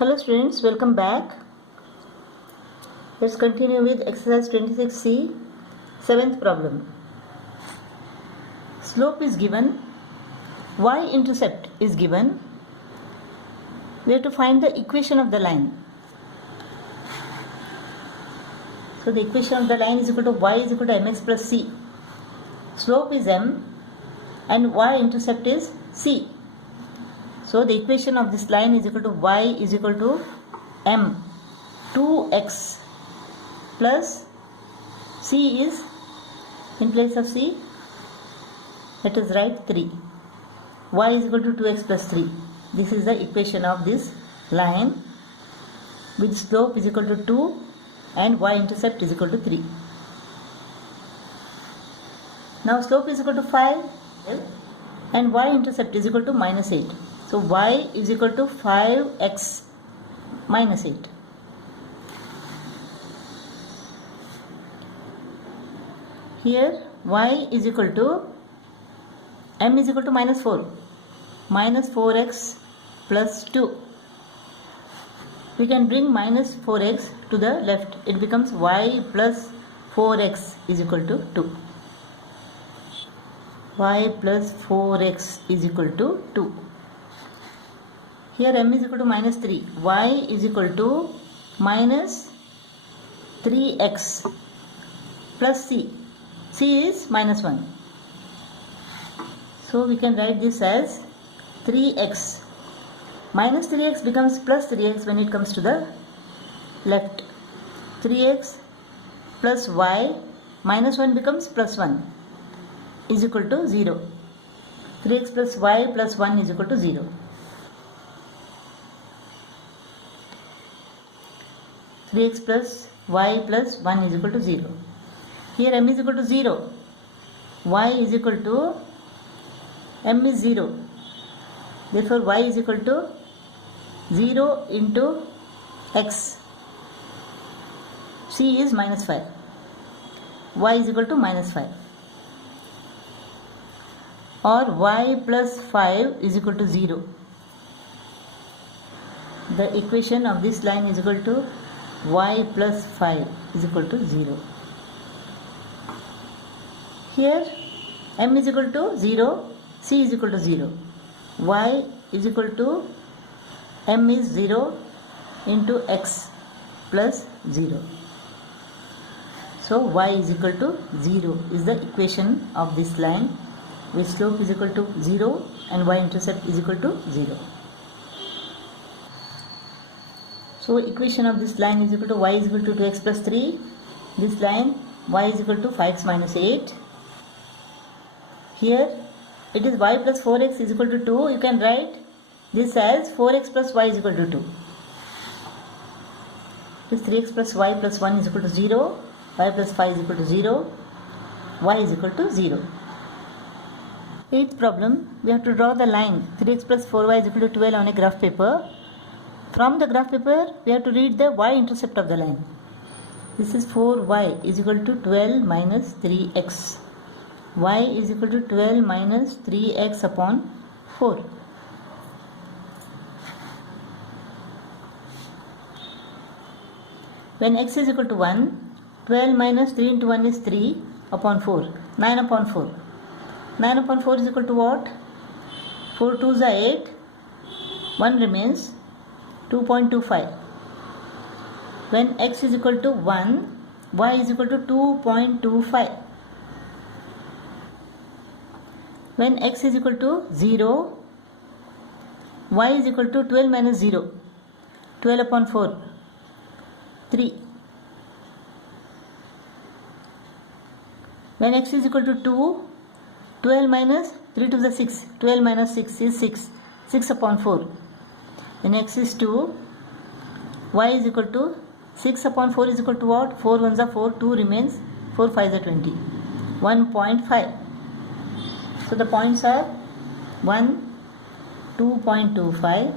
Hello students, welcome back. Let's continue with exercise 26C, 7th problem. Slope is given, y-intercept is given. We have to find the equation of the line. So the equation of the line is equal to y is equal to mx plus c. Slope is m and y-intercept is c. So the equation of this line is equal to y is equal to m 2x plus c is, in place of c, let us write 3. Y is equal to 2x plus 3. This is the equation of this line with slope is equal to 2 and y-intercept is equal to 3. Now slope is equal to 5 and y-intercept is equal to minus 8. So y is equal to 5x minus 8. Here y is equal to m is equal to minus 4. Minus 4x plus 2. We can bring minus 4x to the left. It becomes y plus 4x is equal to 2. Y plus 4x is equal to 2. Here m is equal to minus 3. Y is equal to minus 3x plus c. C is minus 1. So we can write this as 3x. Minus 3x becomes plus 3x when it comes to the left. 3x plus y minus 1 becomes plus 1 is equal to 0. 3x plus y plus 1 is equal to 0. 3x plus y plus 1 is equal to 0. Here m is equal to 0. Y is equal to m is 0. Therefore y is equal to 0 into x. C is minus 5. Y is equal to minus 5. Or y plus 5 is equal to 0. The equation of this line is equal to y plus 5 is equal to 0. Here m is equal to 0, c is equal to 0. Y is equal to m is 0 into x plus 0. So y is equal to 0 is the equation of this line with slope is equal to 0 and y-intercept is equal to 0. So equation of this line is equal to y is equal to 2x plus 3. This line y is equal to 5x minus 8. Here it is y plus 4x is equal to 2. You can write this as 4x plus y is equal to 2. This 3x plus y plus 1 is equal to 0. Y plus 5 is equal to 0. Y is equal to 0. Eighth problem, we have to draw the line 3x plus 4y is equal to 12 on a graph paper. From the graph paper, we have to read the y-intercept of the line. This is 4y is equal to 12 minus 3x. Y is equal to 12 minus 3x upon 4. When x is equal to 1, 12 minus 3 into 1 is 3 upon 4. 9 upon 4. 9 upon 4 is equal to what? 4 2s are 8. 1 remains 2.25. When x is equal to 1, y is equal to 2.25. When x is equal to 0, y is equal to 12 minus 0. 12 upon 4, 3. When x is equal to 2, 12 minus 3 to the 6. 12 minus 6 is 6. 6 upon 4. When x is 2, y is equal to 6 upon 4 is equal to what? 4 1s are 4, 2 remains, 4 5s are 20. 1.5. So the points are 1, 2.25,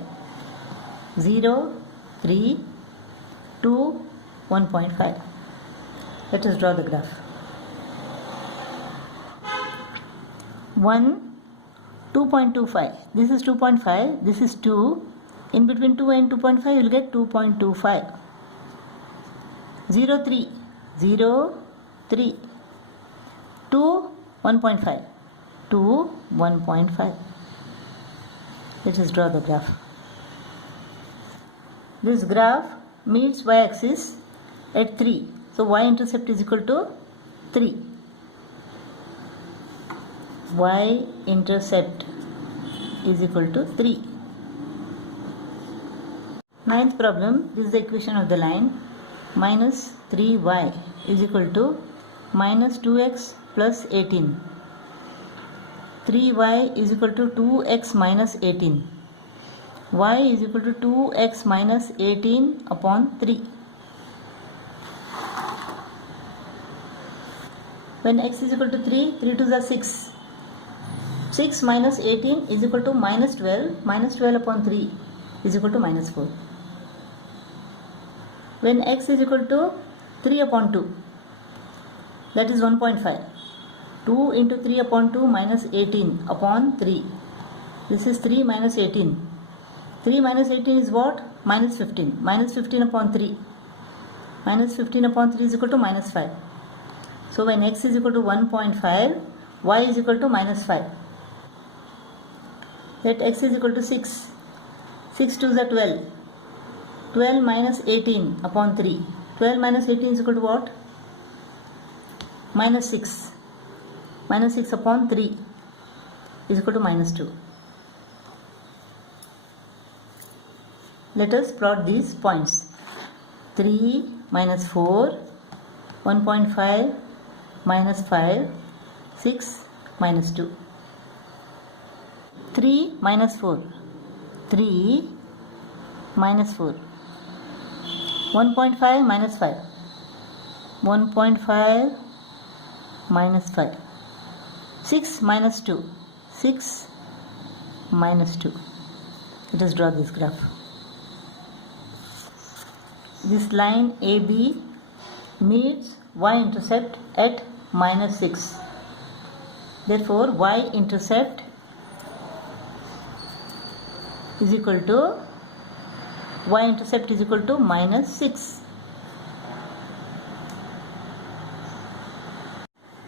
0, 3, 2, 1.5. Let us draw the graph. 1, 2.25. This is 2.5. This is 2. In between 2 and 2.5 you will get 2.25. 0, 3, 0, 3, 2, 1.5, 2, 1.5. Let us draw the graph. This graph meets y-axis at 3. So y-intercept is equal to 3. Y-intercept is equal to 3. Ninth problem, this is the equation of the line. Minus 3y is equal to minus 2x plus 18. 3y is equal to 2x minus 18. Y is equal to 2x minus 18 upon 3. When x is equal to 3, 3 to the 6. 6 minus 18 is equal to minus 12. Minus 12 upon 3 is equal to minus 4. When x is equal to 3 upon 2, that is 1.5. 2 into 3 upon 2 minus 18 upon 3. This is 3 minus 18. 3 minus 18 is what? Minus 15. Minus 15 upon 3. Minus 15 upon 3 is equal to minus 5. So when x is equal to 1.5, y is equal to minus 5. Let x is equal to 6. 6 to the 12. 12 minus 18 upon 3. 12 minus 18 is equal to what? Minus 6. Minus 6 upon 3 is equal to minus 2. Let us plot these points. 3 minus 4, 1.5 minus 5, 6 minus 2. 3 minus 4. 3 minus 4. 1.5 minus 5. 1.5 minus 5. 6 minus 2. 6 minus 2. Let us draw this graph. This line AB meets y-intercept at minus 6. Therefore, y-intercept is equal to y-intercept is equal to minus 6.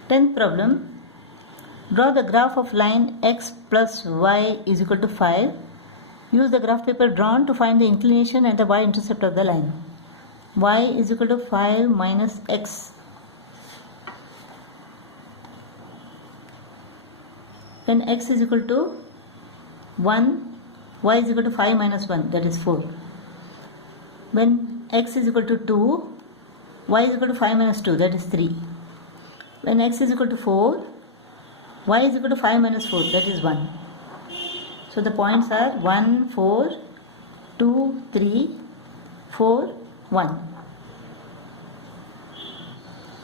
10th problem. Draw the graph of line x plus y is equal to 5. Use the graph paper drawn to find the inclination and the y-intercept of the line. Y is equal to 5 minus x. When x is equal to 1, y is equal to 5 minus 1, that is 4. When x is equal to 2, y is equal to 5 minus 2, that is 3. When x is equal to 4, y is equal to 5 minus 4, that is 1. So the points are 1, 4, 2, 3, 4, 1.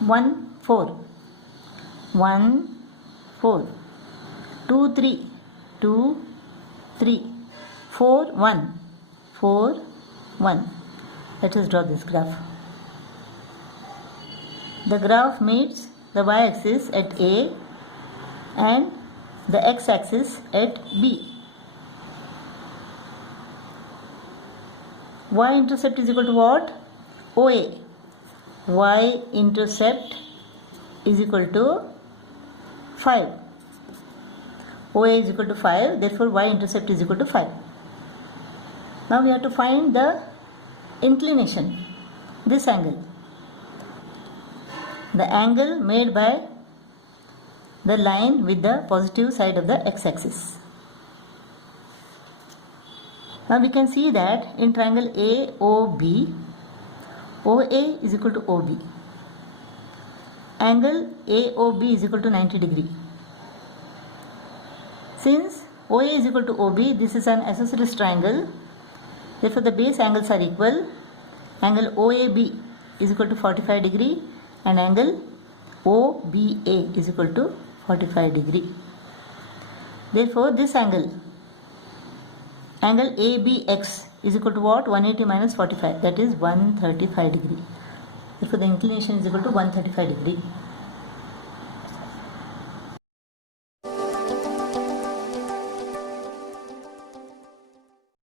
1, 4. 1, 4. 2, 3. 2, 3. 4, 1. 4, 1. Let us draw this graph. The graph meets the y-axis at A and the x-axis at B. Y-intercept is equal to what? OA. Y-intercept is equal to 5. OA is equal to 5, therefore y-intercept is equal to 5. Now we have to find the inclination, this angle. The angle made by the line with the positive side of the x-axis. Now we can see that in triangle AOB, OA is equal to OB. Angle AOB is equal to 90 degree. Since OA is equal to OB, this is an isosceles triangle. Therefore the base angles are equal. Angle OAB is equal to 45 degree and angle OBA is equal to 45 degree. Therefore this angle ABX is equal to what? 180 minus 45, that is 135 degree. Therefore the inclination is equal to 135 degree.